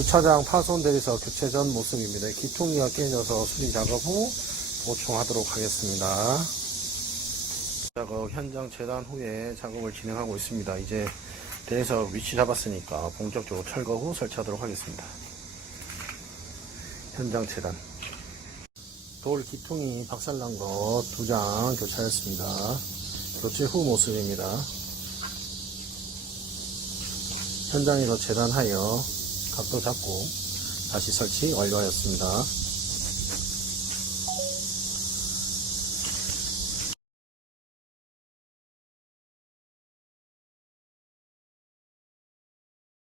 주차장 파손대에서 교체 전 모습입니다. 기통기가 깨져서 수리 작업 후 보충하도록 하겠습니다. 작업 현장 재단 후에 작업을 진행하고 있습니다. 이제 대에서 위치 잡았으니까 본격적으로 철거 후 설치하도록 하겠습니다. 현장 재단. 돌 기통이 박살난 거 2장 교체하였습니다. 교체 후 모습입니다. 현장에서 재단하여 각도 잡고 다시 설치 완료하였습니다.